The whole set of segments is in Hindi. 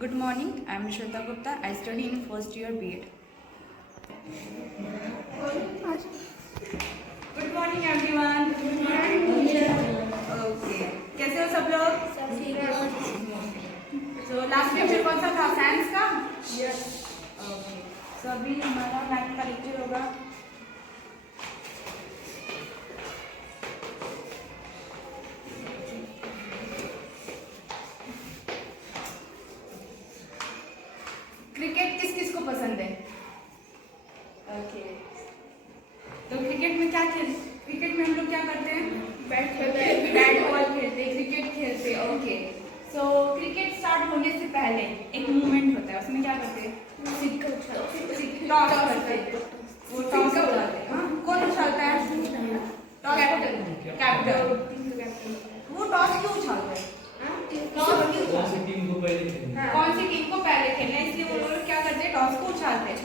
Good morning, I am Shweta Gupta. I study in first year B.Ed. Good morning everyone. Good morning. Okay. कैसे हो सब लोग? So last lecture कौन सा था? साइंस का? Yes. Okay. So अभी हमारा मैथ का लेक्चर होगा. क्रिकेट किस किस को पसंद है? ओके. तो क्रिकेट में क्या क्रिकेट में हम लोग क्या करते हैं? बैट खेलते हैं, बैट बॉल खेलते हैं, क्रिकेट खेलते हैं. ओके. सो क्रिकेट स्टार्ट होने से पहले एक मूवमेंट होता है, उसमें क्या करते हैं? टॉस करते हैं. वो टॉस उछालते हैं. हाँ, कौन उछालता है? कैप्टन. वो टॉस क्यों उछालता है? कौन सी टीम को पहले खेलना है, इसलिए वो लोग क्या करते हैं? टॉस को उछालते हैं.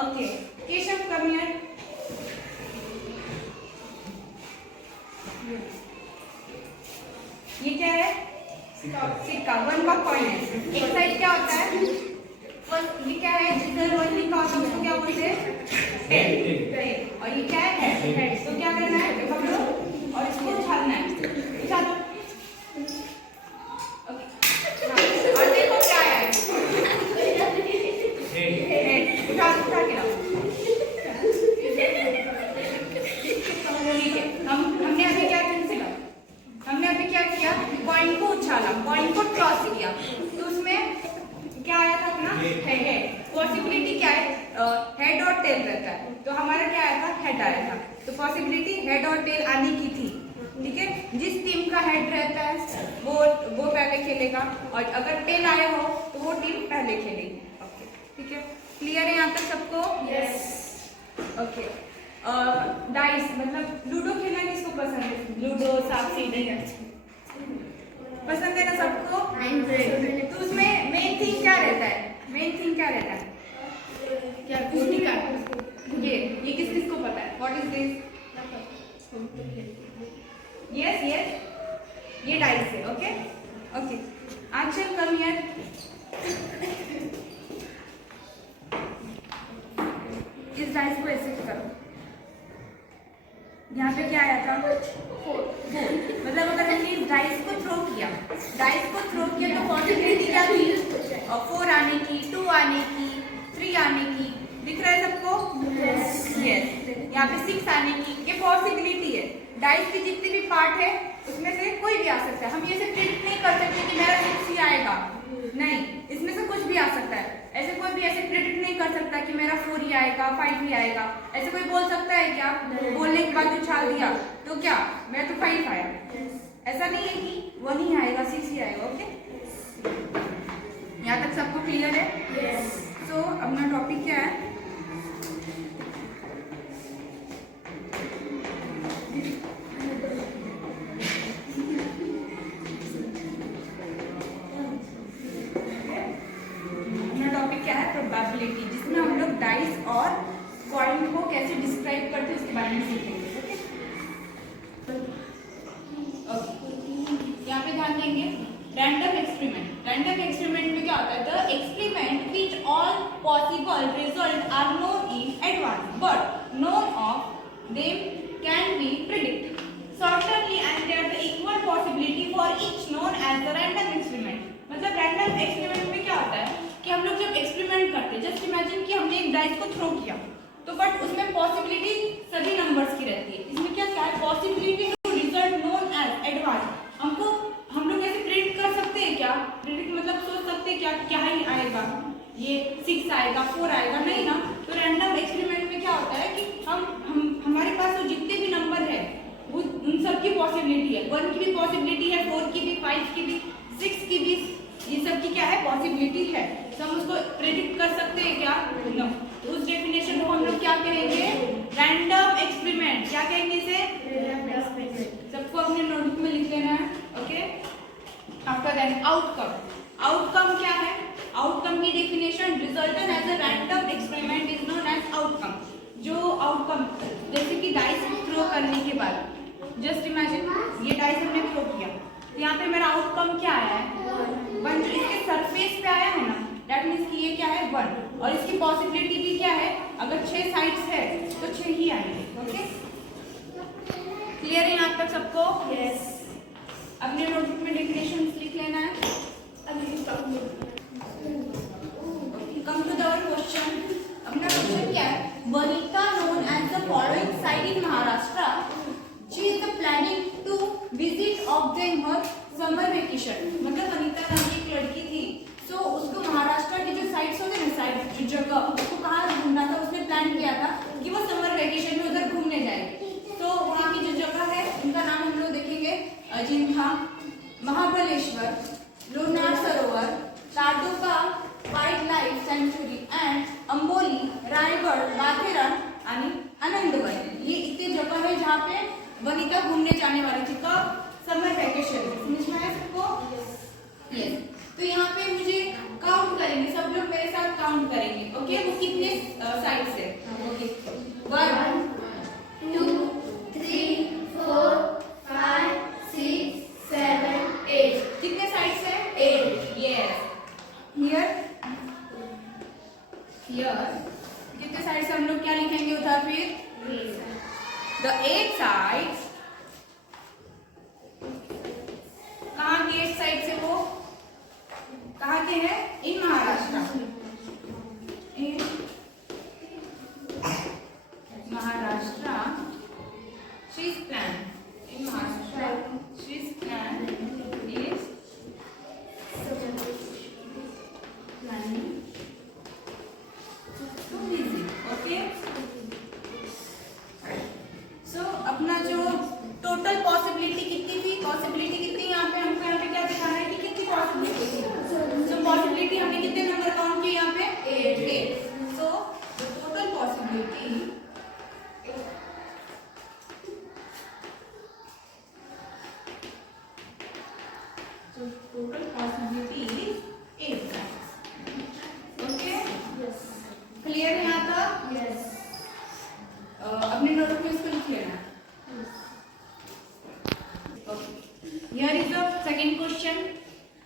ओके. Keshav come here. ये क्या है? सिक्का. 1 का कॉइन है. एक साइड क्या होता है? ये क्या है? जिधर 1 लिखा होता है उसको क्या बोलते हैं? टेल. और ये क्या है? हेड. तो क्या करना है हम लोग? और इसको उछालना है. उछालो. और देखो क्या है? हेड. उठा के रखो. ठीक है. हमने अभी क्या किया? हमने अभी क्या किया? कॉइन को उछाला, कॉइन को टॉस किया. तो उसमें क्या आया था ना? हेड. पॉसिबिलिटी क्या है? हेड और टेल रहता है. तो हमारा क्या आया था? हेड आया था. तो पॉसिबिलिटी हेड और टेल आने की थी. ठीक है. जिस टीम का हेड रहता है वो पहले खेलेगा, और अगर टेल आया हो तो वो टीम पहले खेलेगी. ओके. ठीक है. क्लियर है यहाँ तक सबको? यस. ओके. डाइस मतलब लूडो खेलना किसको पसंद है? लूडो, सांप सीढ़ी पसंद है ना सबको? तो उसमें मेन थिंग क्या रहता है? मेन थिंग क्या रहता है? क्या गोटी का? ये किस किस को पता है? What is this? Yes yes. ये डाइस है. Okay. Okay. Aanchal come here. इस डाइस को ऐसे करो. यहाँ पे क्या आया था? 4. मतलब अगर हमने इस डाइस को थ्रो किया तो पॉसिबिलिटी क्या थी? 4 आने की, 2 आने की, 3 आने की. दिख रहा है सबको? यस. यहाँ पे 6 आने की. ये पॉसिबिलिटी है. डाइस की जितनी भी पार्ट है उसमें से कोई भी आ सकता है. हम ये से प्रिडिक्ट नहीं कर सकते कि मेरा 6 ही आएगा. नहीं, इसमें से कुछ भी आ सकता है. ऐसे कोई भी ऐसे प्रिडिक्ट नहीं कर सकता कि मेरा 4 ही आएगा, 5 ही आएगा. ऐसे कोई बोल सकता है क्या? बोलने के बाद उछाल दिया तो क्या मेरा तो 5 आया. ऐसा नहीं है कि 1 ही आएगा, 6 ही आएगा. ओके. यहाँ तक सबको क्लियर है? यस. तो अपना टॉपिक क्या है? प्रोबेबिलिटी, जिसमें हम लोग डाइस और कॉइन को कैसे डिस्क्राइब करते हैं उसके बारे में सीखेंगे. ओके. यहाँ पे ध्यान देंगे. Random experiment. रैंडम एक्सपेरिमेंट में क्या होता है? The experiment which all possible result are known in advance but none of them can be predict certainly and there the equal possibility for each known as the random experiment. मतलब रैंडम एक्सपेरिमेंट में क्या होता है कि हम लोग जब एक्सपेरिमेंट करते हैं, जस्ट इमेजिन कि हमने एक डाइस को थ्रो किया तो बट उसमें पॉसिबिलिटी सभी नंबर्स की रहती है. इसमें क्या है? Possibility to result known as advance. हम लोग ऐसे प्रिडिक्ट कर सकते हैं क्या? प्रिडिक्ट मतलब सोच सकते हैं क्या ही आएगा? ये 6 आएगा, 4 आएगा? नहीं ना. तो रैंडम एक्सपेरिमेंट में क्या होता है कि हम हमारे पास जो जितने भी नंबर है वो उन सब की पॉसिबिलिटी है. 1 की भी पॉसिबिलिटी है, 4 की भी, 5 की भी, 6 की भी. ये सब की क्या है? पॉसिबिलिटी है. तो हम उसको प्रेडिक्ट कर सकते हैं क्या? नो. तो उस डेफिनेशन को हम लोग क्या करेंगे? Random experiment. क्या कहेंगे इसे? सबको अपने नोटबुक में लिख लेना है. Okay. After that outcome. Outcome क्या है? आउटकम की definition, resultant as a random experiment is known as outcome. जो आउटकम, जैसे कि डाइस थ्रो करने के बाद जस्ट इमेजिन ये डाइस हमने थ्रो किया, यहाँ पे मेरा आउटकम क्या आया है? 1. जो इसके सरफेस पे आया पॉसिबिलिटी भी क्या है, अगर 6 साइड्स है तो 6 ही आएंगे। ओके, क्लियर है यहाँ तक सबको? यस। अपने नोटबुक में डेफिनेशन लिख लेना है। Come to the question. अपना क्वेश्चन क्या है? Vanita known as the following site in Maharashtra, she is planning to visit of them her summer vacation. मतलब वनिता नाम की एक लड़की थी, तो उसको महाराष्ट्र की जो साइट्स होते हैं ना, साइट जो जगह, उसको कहाँ घूमना था, उसने प्लान किया था कि वो समर वेकेशन में उधर घूमने जाएगी। तो वहाँ की जो जगह है उनका नाम हम लोग देखेंगे, अजिंठा, महाबलेश्वर, लोणार सरोवर, Tadoba wild life sanctuary and Amboli, Raigarh, Matheran आणि आनंदवन। ये इतने जगह है जहाँ पे वनिता घूमने जाने वाली थी। कब? Summer vacation. समझ में आया सबको? यस। तो यहाँ पे मुझे काउंट करेंगे, सब लोग मेरे साथ काउंट करेंगे। ओके, वो कितने साइड से? ओके, 1 2 3 4 5 6 7 8। कितने साइड से? 8। यस। हियर कितने साइड से हम लोग क्या लिखेंगे उधर? फिर द 8 साइड्स। कहाँ के 8 साइड से? वो कहाँ के हैं? In Maharashtra. In Maharashtra she is plan. In Maharashtra she is plan is to visit. Okay, so अपना जो टोटल पॉसिबिलिटी कितनी थी? पॉसिबिलिटी कितनी यहाँ पे हमको यहाँ पे क्या दिखाना है कि कितनी पॉसिबिलिटी थी? सो पॉसिबिलिटी हमने कितने नंबर काउंट किए यहाँ पे? 8। So total possibility is 8 times. Okay, clear है यहाँ तक? यस। अपने नोट में इसको लिख लेना। Here is the second question.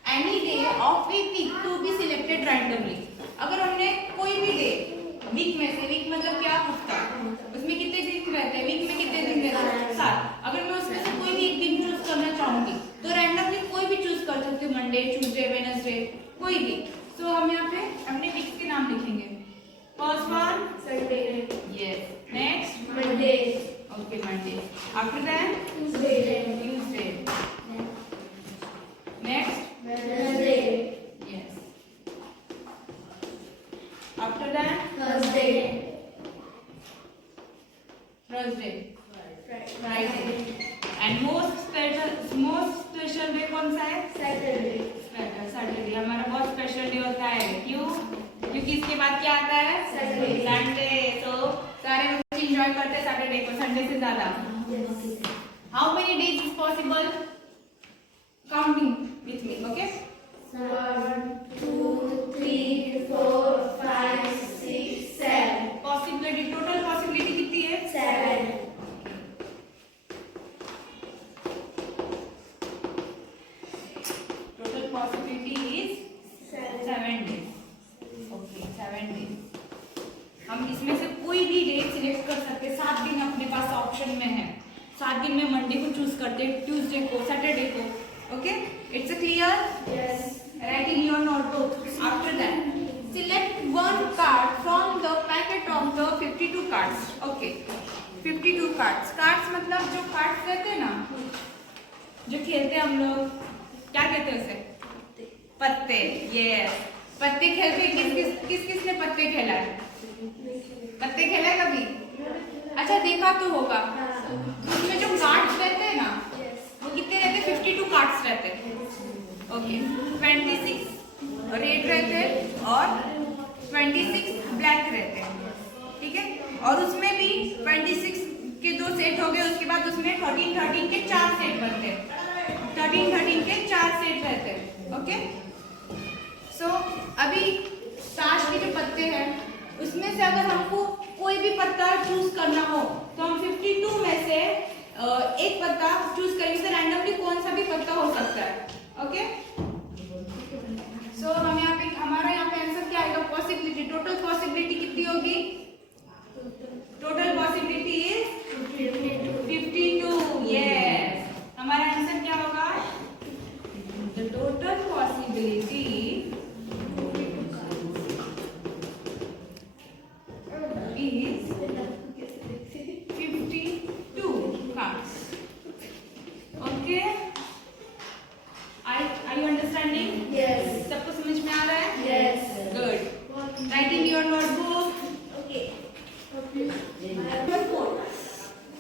Any day of a week to be selected randomly. अगर हमने कोई भी डे वीक में से, वीक मतलब क्या हफ्ता, उसमें कितने दिन रहते हैं? वीक में कितने दिन रहते हैं? 7। अगर मैं उसमें से कोई भी एक दिन चूज करना चाहूंगी तो रैंडमली कोई भी चूज कर सकती हूँ, मंडे, ट्यूसडे, वेडनेसडे, कोई भी। तो हम यहाँ पे अपने वीक्स के नाम लिखेंगे। First one Sunday. Yes. Next Monday. Okay, Monday. After that Tuesday. Next Wednesday. Yes. After that Thursday. Thursday, Friday. And most special day कौन सा है? सैटरडे। सैटरडे हमारा बहुत स्पेशल डे होता है। क्यों? क्योंकि इसके बाद क्या आता है? संडे। तो सारे बच्चे एंजॉय करते हैं सैटरडे को, संडे से ज्यादा। How many days is possible? Counting with me. Okay, 1 2 3 4 5 6 7। Possibility, total possibility कितनी है? 7। Total possibility is 7 days. Okay, 7 days. हम इसमें से कोई भी डे सिलेक्ट कर सकते हैं। 7 दिन अपने पास ऑप्शन में है। 7 दिन में मंडे को चूज करते हैं, ट्यूसडे को, सैटरडे को। Okay, it's clear? Yes. Write in your notebook. After that, select one card from the packet of the 52 cards. Okay, 52 cards. Cards मतलब जो cards रहते हैं ना, जो खेलते हैं हम लोग, क्या कहते हैं उसे? पत्ते। Yes, पत्ते खेलते हैं। किस किस ने पत्ते खेला है? पत्ते खेला है कभी? अच्छा, देखा तो होगा। उसमें जो कार्ड्स रहते हैं ना, वो कितने रहते हैं? 52 कार्ड्स रहते हैं। ओके, 26 रेड रहते हैं और 26 ब्लैक रहते हैं। ठीक है, और उसमें भी 26 के 2 सेट हो गए। उसके बाद उसमें 13 के 4 सेट बनते हैं। 13 के 4 सेट रहते हैं। ओके, सो अभी ताश के जो पत्ते हैं उसमें से अगर हमको कोई भी पत्ता चूज करना हो तो हम 52 में से एक पत्ता चूज करेंगे। तो रैंडमली कौन सा भी पत्ता हो सकता है। ओके, सो हम यहाँ पे, हमारा यहाँ पे आंसर क्या आएगा? Possibility, total possibility total possibility is 52 cards. Okay, are you understanding? Yes. सबको समझ में आ रहा है? Yes. Good. Write in your notebook. Okay. Number 4.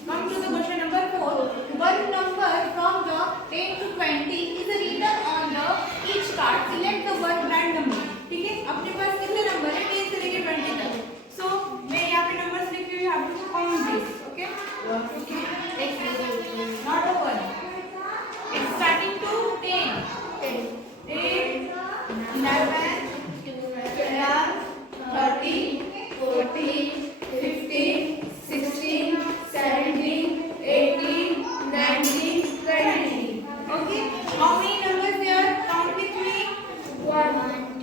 Come to the question number 4. One number from the 10 to 20 is written on the each card. Select the one randomly. ठीक है? अपने पास कितने नंबर है? 10 से लेकर 20 तक. So मैं यहाँ पे numbers लिखी हुई have to count this. Okay? Not over. It's starting to 10. 10, 11, 12, 13, 14, 15, 16, 17, 18, 19, 20. Okay? How many numbers there? Count with me. 1,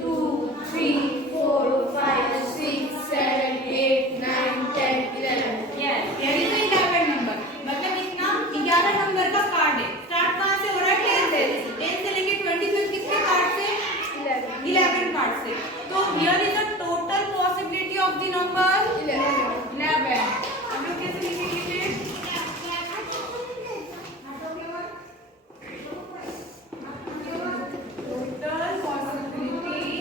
2, 3, 4, 5, 6, 7, 8, 9, 10, 11. Yes, here is the 11 number. मतलब इतना 11 नंबर का कार्ड है. स्टार्ट कहाँ से हो रहा है? 10 से. 10 से लेके 20 तक कितने कार्ड से? 11 कार्ड से. तो here is the total possibility of the number 11. हम लोग कैसे लिखेंगे फिर? Total possibility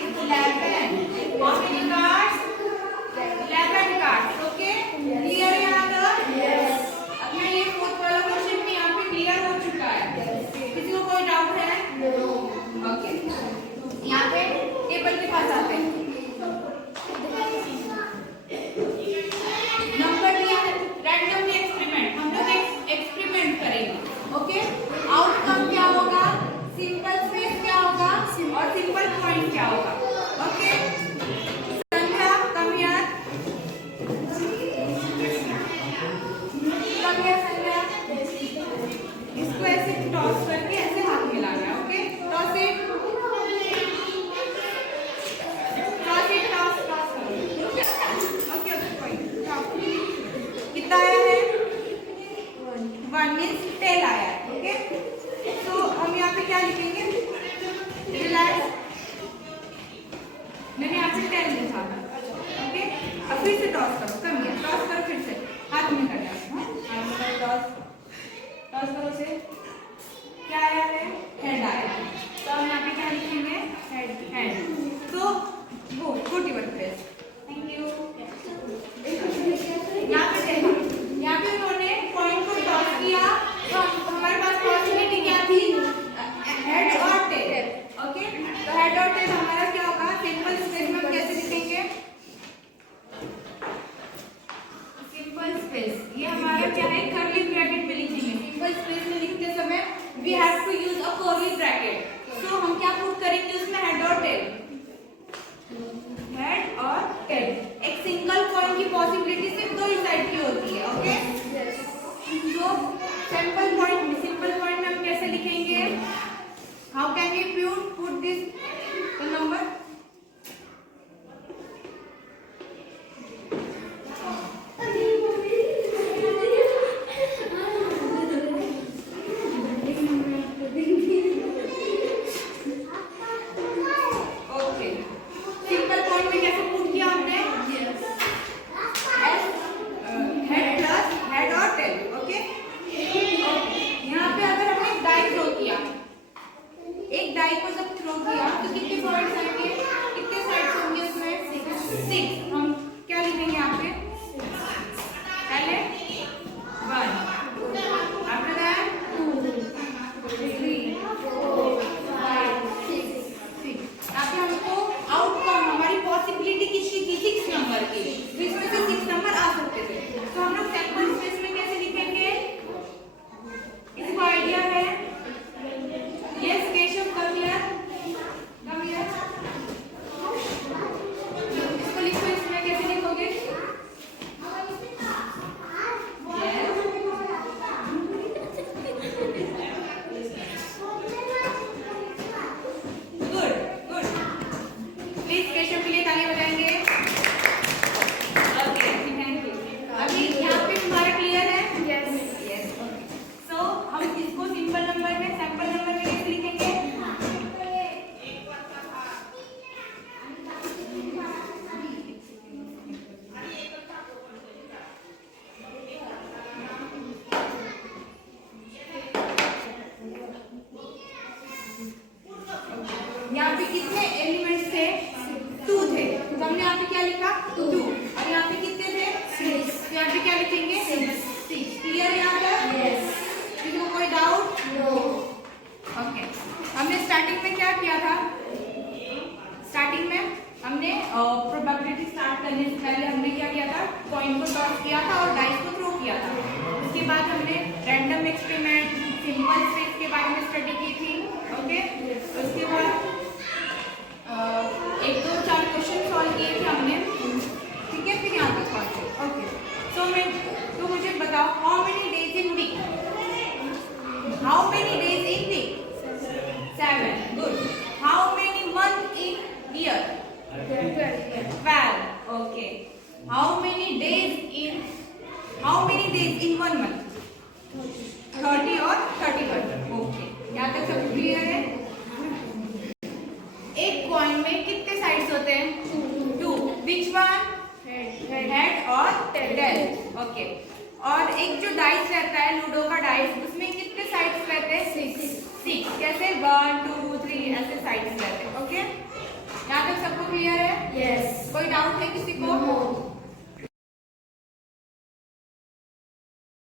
is 11. How many cards? 11 cards. Okay? Clear है यहाँ तक? Yes. अपना ये फोर्थ वाला क्वेश्चन भी यहाँ पे क्लियर हो चुका है. किसी को कोई डाउट है? No. ओके. यहाँ पे टेबल के पास आते हैं. नंबर दिया है. Randomly experiment. हम लोग एक्सपेरिमेंट करेंगे. ओके? आउटकम क्या होगा? सिंपल स्पेस क्या होगा? और सिंपल पॉइंट क्या होगा? ओके? संख्या कम यार. कम यार संख्या. इसको ऐसे टॉस करके ऐसे हाथ मिलाना है. Okay? Toss it. Toss it. Toss करो. Okay okay point. कितना आया है? 1 means टेल आया है. ओके? तो हम यहाँ पे क्या लिखेंगे? रिलैक्स. मैंने यहाँ पे 10 लिखा था. ओके? अब फिर से टॉस करो. Come here. टॉस करो फिर से. हाथ में कर जाओ. हाथ में कर टॉस. टॉस करो से. क्या आया है? हेड आया है. तो हम यहाँ पे क्या लिखेंगे? हेड. हेड. तो वो good your press. Thank you. यहाँ पे देखो. यहाँ पे उन्होंने पॉइंट को टॉस किया. तो हमारे पास पॉसिबिलिटी क्या थी? हेड और टेल. ओके? तो हेड और टेल हमारा क्या होगा? सिंपल स्पेस में हम कैसे लिखेंगे? यहाँ पे कितने एलिमेंट्स थे? 2 थे, तो हमने यहाँ पे क्या लिखा? 2। और यहाँ पे कितने थे? 6. तो यहाँ पे क्या लिखेंगे? 6। क्लियर यहाँ तक? Yes. किसी को कोई डाउट? No. ओके, हमने स्टार्टिंग में क्या किया था? स्टार्टिंग में हमने प्रोबेबिलिटी स्टार्ट करने से पहले हमने क्या किया था? कॉइन को टॉस किया था और डाइस को थ्रो किया था। उसके बाद हमने रैंडम एक्सपेरिमेंट, सिंपल स्ट्रिंग्स के बारे में स्टडी की थी। ओके, उसके बाद 1 2 4 क्वेश्चन सॉल्व किए थे हमने, ठीक है? फिर यहाँ तक पहुंचे। ओके, तो मुझे बताओ, how many days in week? How many days in week? 7. Good. How many month in year? 12. Okay. How many days in 1 month? 30 और 31. ओके, यहाँ तक सब क्लियर है? एक कॉइन में कितने साइड्स होते हैं? 2. Which one? हेड और टेल. ओके, और एक जो डाइस रहता है, लूडो का डाइस, उसमें कितने साइड्स रहते हैं? 6. कैसे? 1 2 3 ऐसे साइड्स रहते हैं। ओके, यहाँ तक सबको क्लियर है? Yes. कोई डाउट है किसी को?